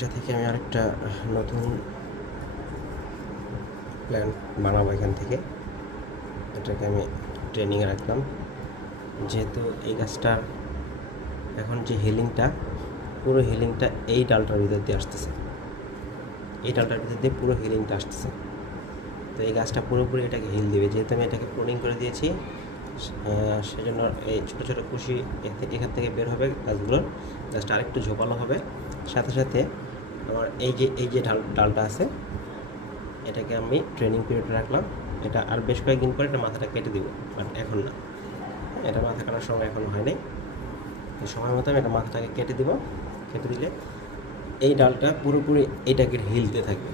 এটা থেকে আমি আরেকটা নতুন প্ল্যান বানাবো এখান থেকে। এটাকে আমি ট্রেনিংয়ে রাখলাম, যেহেতু এই গাছটার এখন যে হিলিংটা, পুরো হিলিংটা এই ডালটার ভিতর দিয়ে আসতেছে, এই ডালটার ভিতর দিয়ে পুরো হিলিংটা আসতেছে। তো এই গাছটা পুরোপুরি এটাকে হিল দেবে, যেহেতু আমি এটাকে প্রুনিং করে দিয়েছি। সেজন্য এই ছোটো ছোটো কুশি এখান থেকে বের হবে গাছগুলোর, গাছটা আরেকটু ঝোপালো হবে। সাথে সাথে আমার এই যে ডালটা আছে, এটাকে আমি ট্রেনিং পিরিয়ডে রাখলাম। এটা আর বেশ কয়েকদিন পরে এটা মাথাটা কেটে দিব, বাট এখন না, এটা মাথা কাটার সময় এখন হয় নাই। তো সময় মতো আমি এটা মাথাটাকে কেটে দিব। কেটে দিলে এই ডালটা পুরোপুরি এটাকে হিলতে থাকবে।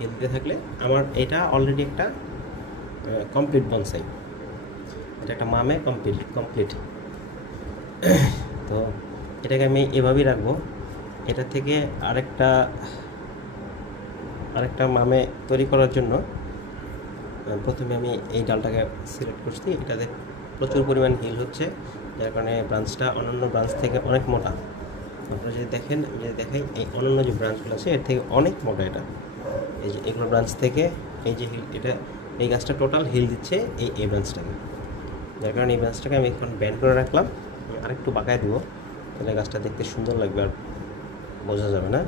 হিলতে থাকলে আমার এটা অলরেডি একটা কমপ্লিট বনসাই, এটা একটা মামে কমপ্লিট। তো এটাকে আমি এভাবেই রাখবো। এটা থেকে আরেকটা মামে তৈরি করার জন্য প্রথমে আমি এই ডালটাকে সিলেক্ট করছি। এটাতে প্রচুর পরিমাণ হিল হচ্ছে, যার কারণে ব্রাঞ্চটা অন্যান্য ব্রাঞ্চ থেকে অনেক মোটা। আপনারা যদি দেখেন, আমি যদি দেখাই, এই অন্যান্য যে ব্রাঞ্চগুলো আছে এর থেকে অনেক মোটা এটা। এই যে এগুলো ব্রাঞ্চ থেকে এই যে হিল, এটা এই গাছটা টোটাল হিল দিচ্ছে এই ব্রাঞ্চটাকে, যার কারণে এই ব্রাঞ্চটাকে আমি এখন ব্যান্ড করে রাখলাম। আমি আরেকটু বাঁকায় দেবো, তাহলে গাছটা দেখতে সুন্দর লাগবে আর বোঝা যাবে না।